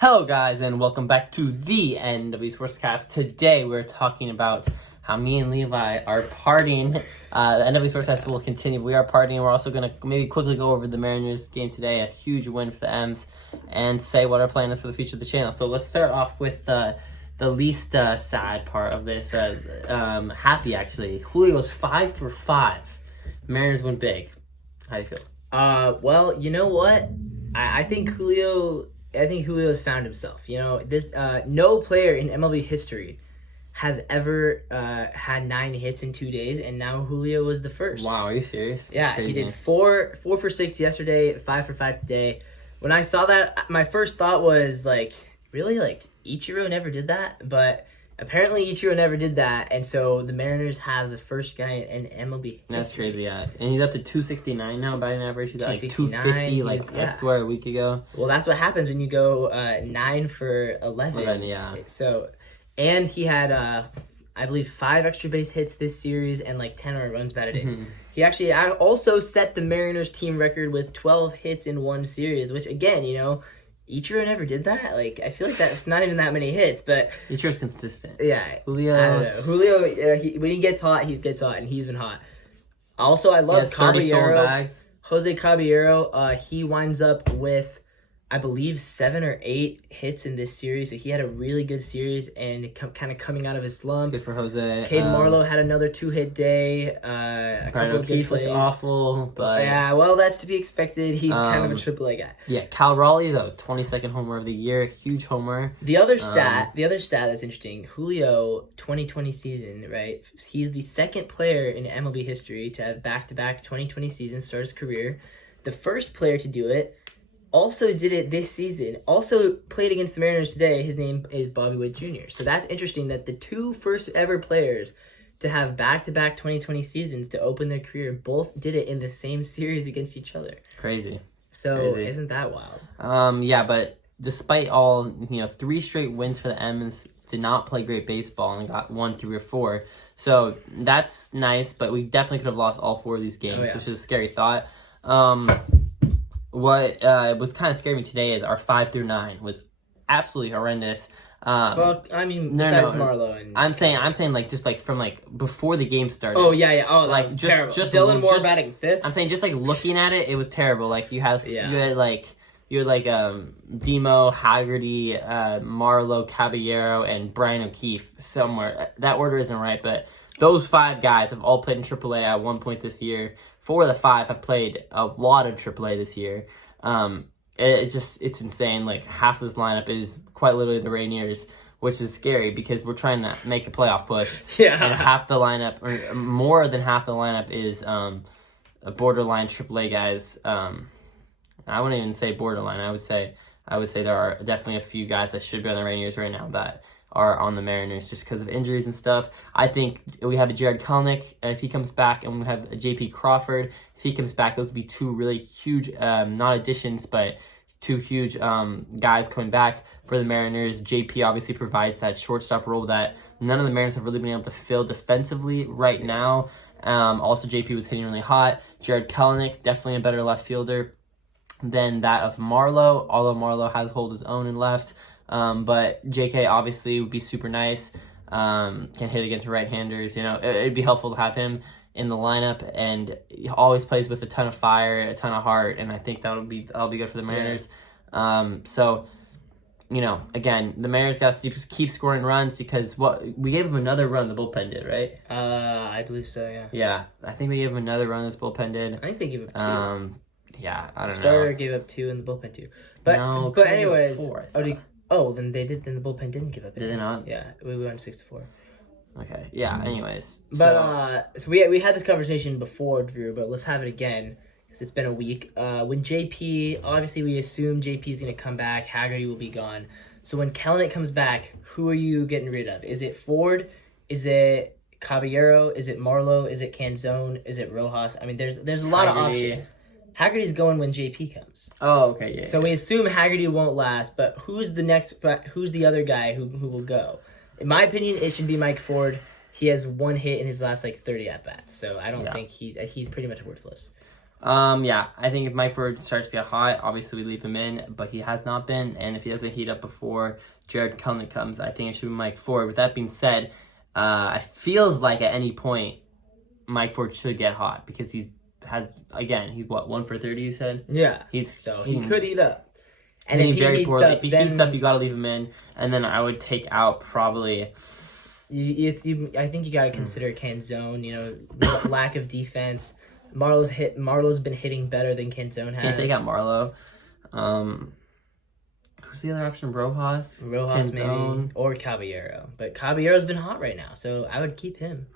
Hello guys and welcome back to the NW Sportscast. Today we're talking about how me and Levi are partying. The NW Sportscast will continue. We are partying. We're also going to maybe quickly go over the Mariners game today, a huge win for the M's, and say what our plan is for the future of the channel. So let's start off with the least sad part of this. Happy actually. Julio was 5 for 5. Mariners win big. How do you feel? Well, you know what? I think Julio has found himself. You know, this no player in MLB history has ever had 9 hits in 2 days, and now Julio was the first. Wow, are you serious? Yeah, he did 4 for 6 yesterday, 5 for 5 today. When I saw that, my first thought was like, really, like Ichiro never did that, but apparently Ichiro never did that, and so the Mariners have the first guy in MLB history. That's crazy, yeah. And he's up to 269 now batting average. He's at like 250, I swear, a week ago. Well, that's what happens when you go 9 for 11. Yeah. So, and he had, I believe, 5 extra base hits this series and like 10 earned runs batted in. He actually also set the Mariners team record with 12 hits in one series, which again, you know, Ichiro never did that. Like, I feel like that's not even that many hits, but Ichiro's consistent. Yeah, Julio. I don't know. Julio, when he gets hot, and he's been hot. Also, I love Caballero. Jose Caballero. He winds up with, I believe, 7 or 8 hits in this series. So he had a really good series and kind of coming out of his slump. It's good for Jose. Caden Marlowe had another 2-hit day. A couple of good plays. Awful, but yeah, well, that's to be expected. He's kind of a AAA guy. Yeah, Cal Raleigh though, 22nd homer of the year, huge homer. The other stat that's interesting. Julio 2020 season, right? He's the second player in MLB history to have back-to-back 2020 seasons start his career. The first player to do it. Also did it this season. Also played against the Mariners today. His name is Bobby Witt Jr. So that's interesting that the 2 first ever players to have back-to-back 2020 seasons to open their career both did it in the same series against each other. Crazy. So isn't that wild? Yeah, but despite all, 3 straight wins for the M's, did not play great baseball and got 1, 3, or 4. So that's nice, but we definitely could have lost all 4 of these games, which is a scary thought. What was kind of scaring me today is our 5 through 9 was absolutely horrendous. Well, I mean, besides Marlowe and I'm saying like just like from like before the game started. Oh yeah. Oh, that like was terrible. Just Dylan Moore batting 5th. I'm saying just like looking at it, it was terrible. Like you had Demo, Haggerty, Marlowe, Caballero, and Brian O'Keefe somewhere. That order isn't right, but those 5 guys have all played in AAA at one point this year. 4 of the 5 have played a lot of AAA this year. It's insane. Like half this lineup is quite literally the Rainiers, which is scary because we're trying to make a playoff push. Yeah. And half the lineup, or more than half the lineup, is a borderline AAA guys. I wouldn't even say borderline. I would say there are definitely a few guys that should be on the Rainiers right now that are on the Mariners just because of injuries and stuff. I think we have a Jared Kelenic if he comes back, and we have a JP Crawford if he comes back. Those would be 2 really huge, not additions, but 2 huge guys coming back for the Mariners. JP obviously provides that shortstop role that none of the Mariners have really been able to fill defensively right now. Also, JP was hitting really hot. Jared Kelenic, definitely a better left fielder than that of Marlowe, although Marlowe has hold his own in left. But JK obviously would be super nice. Can hit against right-handers. It'd be helpful to have him in the lineup, and he always plays with a ton of fire, a ton of heart, and I think that'll be good for the Mariners. So, again, the Mariners got to keep scoring runs because we gave him another run. The bullpen did, right? I believe so. Yeah. Yeah, I think we gave him another run. This bullpen did. I think they gave up 2. Yeah, I don't know. Starter gave up 2 and the bullpen 2. But anyways, 4, then they did. Then the bullpen didn't give up. Did they not? Yeah, we went 6-4. Okay. Yeah. Anyways, so we had this conversation before, Drew, but let's have it again because it's been a week. When JP, obviously we assume JP is going to come back. Haggerty will be gone. So when Kelenic comes back, who are you getting rid of? Is it Ford? Is it Caballero? Is it Marlowe? Is it Canzone? Is it Rojas? I mean, there's a lot of options. Haggerty's going when JP comes. Oh, okay, yeah. So we assume Haggerty won't last, but who's the other guy who will go? In my opinion, it should be Mike Ford. He has 1 hit in his last 30 at bats, so I don't think he's pretty much worthless. Yeah, I think if Mike Ford starts to get hot, obviously we leave him in, but he has not been. And if he doesn't heat up before Jared Kelnick comes, I think it should be Mike Ford. With that being said, it feels like at any point Mike Ford should get hot because he's what, 1 for 30? You said He could heat up. And if he very heats poorly. up, If he then heats up, you got to leave him in, and then I would take out probably. I think you got to consider Canzone. Lack of defense. Marlowe's been hitting better than Canzone has. Can't take out Marlowe. Who's the other option? Rojas, Canzone, maybe, or Caballero. But Caballero's been hot right now, so I would keep him.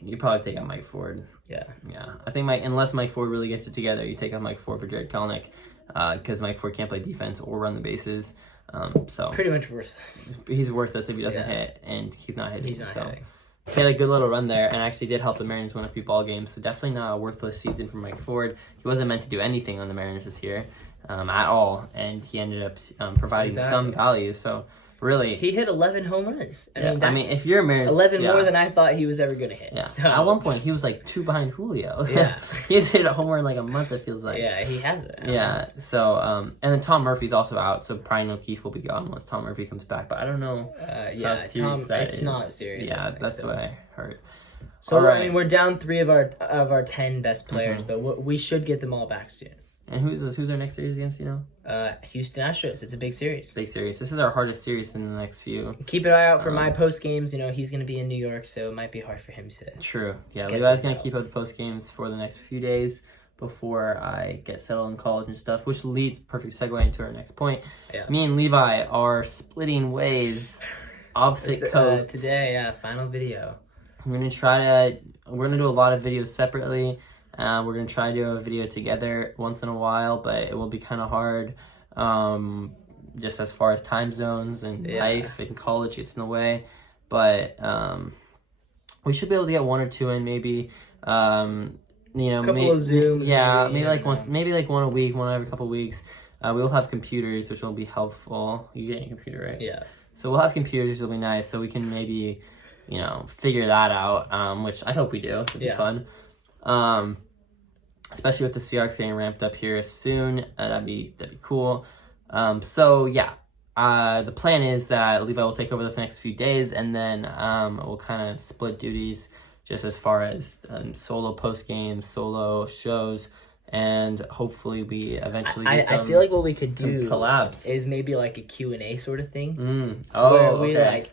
You probably take out Mike Ford. Yeah. I think unless Mike Ford really gets it together, you take out Mike Ford for Jared Kelnick, because Mike Ford can't play defense or run the bases. So pretty much worthless. He's worthless if he doesn't hit, and he's not hitting. He's not hitting. He had a good little run there and actually did help the Mariners win a few ball games. So definitely not a worthless season for Mike Ford. He wasn't meant to do anything on the Mariners this year at all, and he ended up providing some value. So really, he hit 11 home runs. I mean, if you're a Mariners, 11 more than I thought he was ever going to hit. Yeah. So. At one point, he was like 2 behind Julio. Yeah. He's hit a home run in like a month, it feels like. Yeah, he has it. Yeah. So, and then Tom Murphy's also out, so Brian O'Keefe will be gone once Tom Murphy comes back. But I don't know how serious that is. It's not serious. Yeah, that's what I heard. So, right. I mean, we're down 3 of our 10 best players, but we should get them all back soon. And who's our next series against, Houston Astros. It's a big series. This is our hardest series in the next few. Keep an eye out for my post games. He's going to be in New York, so it might be hard for him to. True. Yeah, Levi's going to keep up the post games for the next few days before I get settled in college and stuff, which leads perfect segue into our next point. Yeah. Me and Levi are splitting ways, opposite coasts today. Final video. We're gonna do a lot of videos separately. We're going to try to do a video together once in a while, but it will be kind of hard. Just as far as time zones and life and college gets in the way. But we should be able to get 1 or 2 in maybe. A couple of Zooms. Maybe like 1 a week, 1 every couple of weeks. We will have computers, which will be helpful. You get a computer, right? Yeah. So we'll have computers, which will be nice. So we can maybe, figure that out, which I hope we do. It'll be fun. Especially with the Seahawks getting ramped up here soon, that'd be cool. The plan is that Levi will take over the next few days, and then we'll kind of split duties just as far as solo post games, solo shows, and hopefully we eventually. I feel like what we could do collabs is maybe like a Q&A sort of thing. Where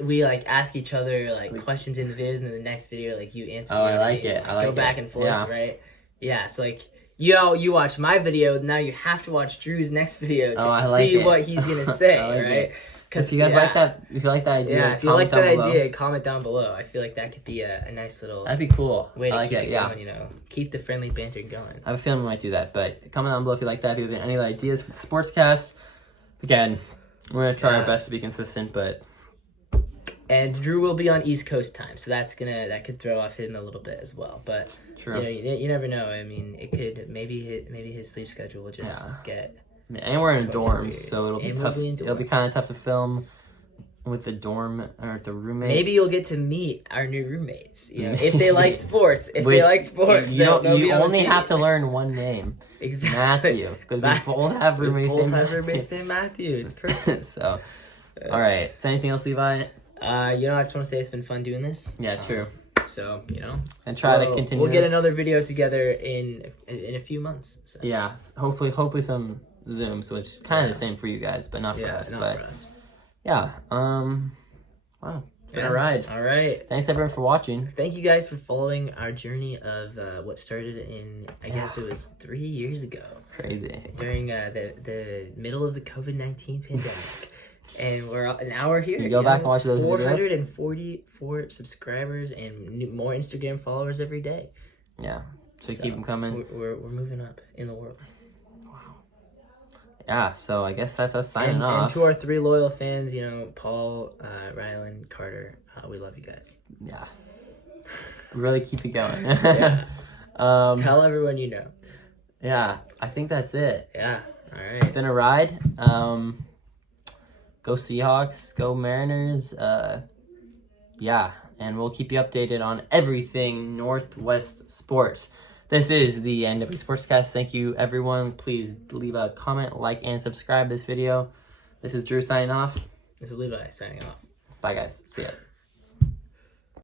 we ask each other questions in the vids, and in the next video you answer. I like it. I like go back and forth, right? Yeah, so you watch my video, now you have to watch Drew's next video to see what he's gonna say, right? Because if you guys like that, if you like that idea, if you like that idea, comment down below. I feel like that could be a nice little. That'd be cool. Way to keep it going, keep the friendly banter going. I have a feeling we might do that, but comment down below if you like that. If you have any other ideas for the Sportscast, again, we're gonna try our best to be consistent, but. And Drew will be on East Coast time, so that could throw off him a little bit as well. But true. You never know. I mean, it could maybe his sleep schedule will just get. And we're in dorms, so it'll be tough. It'll be kind of tough to film with the dorm or the roommate. Maybe you'll get to meet our new roommates. If they like sports. You only have to learn one name. Exactly. Matthew, because we both have roommates named Matthew. It's perfect. So, all right. So, anything else, Levi? I just want to say it's been fun doing this. Yeah, true. So, and try to continue. We'll get another video together in a few months. So. Yeah, hopefully some Zooms, which is kind of the same for you guys, but not for us. For us. Yeah. Wow. It's been a ride. All right. Thanks everyone for watching. Thank you guys for following our journey of what started in I guess it was 3 years ago. Crazy. During the middle of the COVID-19 pandemic. And we're here. You go back and watch those 444 subscribers and more Instagram followers every day. Yeah, so keep them coming. We're moving up in the world. Wow. Yeah, so I guess that's us signing off. And to our 3 loyal fans, Paul, Rylan, Carter, we love you guys. Yeah. Really keep it going. Yeah. Tell everyone you know. Yeah, I think that's it. Yeah, all right. It's been a ride. Go Seahawks, go Mariners. And we'll keep you updated on everything Northwest sports. this is the NW Sportscast. Thank you, everyone. Please leave a comment, like, and subscribe this video. This is Drew signing off. This is Levi signing off. Bye, guys. See ya.